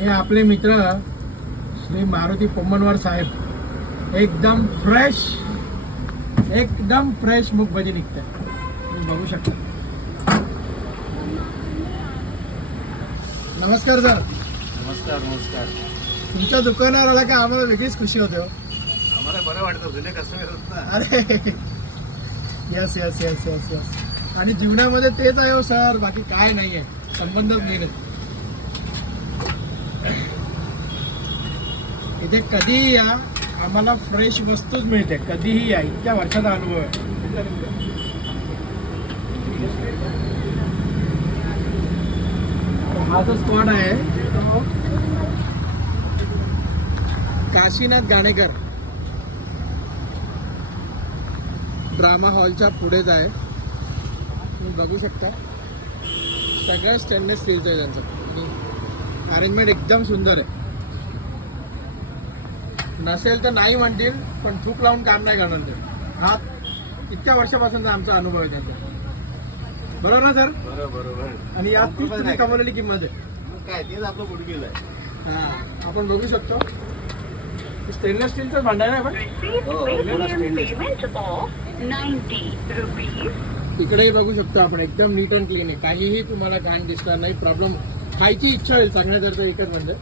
हे आपले मित्र श्री मारुती पोम्मनवार साहेब, एकदम फ्रेश मूग भजी निघते, तुम्ही बघू शकता. नमस्कार सर. नमस्कार नमस्कार. तुमच्या दुकानावर आला का आम्हाला वेगळीच खुशी होते हो. आम्हाला बरं वाटतं, जुने कस्टमर होत ना. अरे yes yes yes yes yes. आणि जीवनामध्ये तेच आहे हो सर, बाकी काय नाही आहे, संबंधच नाही. इथे कधीही या, आम्हाला फ्रेश वस्तूच मिळते, कधीही या. इतक्या वर्षाचा अनुभव आहे. हा जो स्पॉट आहे काशीनाथ घाणेकर ड्रामा हॉलच्या पुढेच आहे, तुम्ही बघू शकता. सगळ्या स्टेनलेस स्टीलचं आहे त्यांचं, आणि अरेंजमेंट एकदम सुंदर आहे. नसेल तर नाही म्हणतील, पण चूक लावून काम नाही करणार ते. हा इतक्या वर्षापासूनचा आमचा अनुभव आहे त्यांचा. बरोबर ना सर? बरोबर. आणि यात तीच तुम्ही कमवलेली किंमत आहे. काय तेच आपलं गुडविल आहे. हा, आपण बघू शकतो. स्टेनलेस स्टीलचं भांडण आहे पण तिकडेही बघू शकतो आपण, एकदम नीट अँड क्लीन आहे. काहीही तुम्हाला घाण दिसणार नाही. प्रॉब्लेम खायची इच्छा होईल सांगण्यासारखं एकच म्हणजे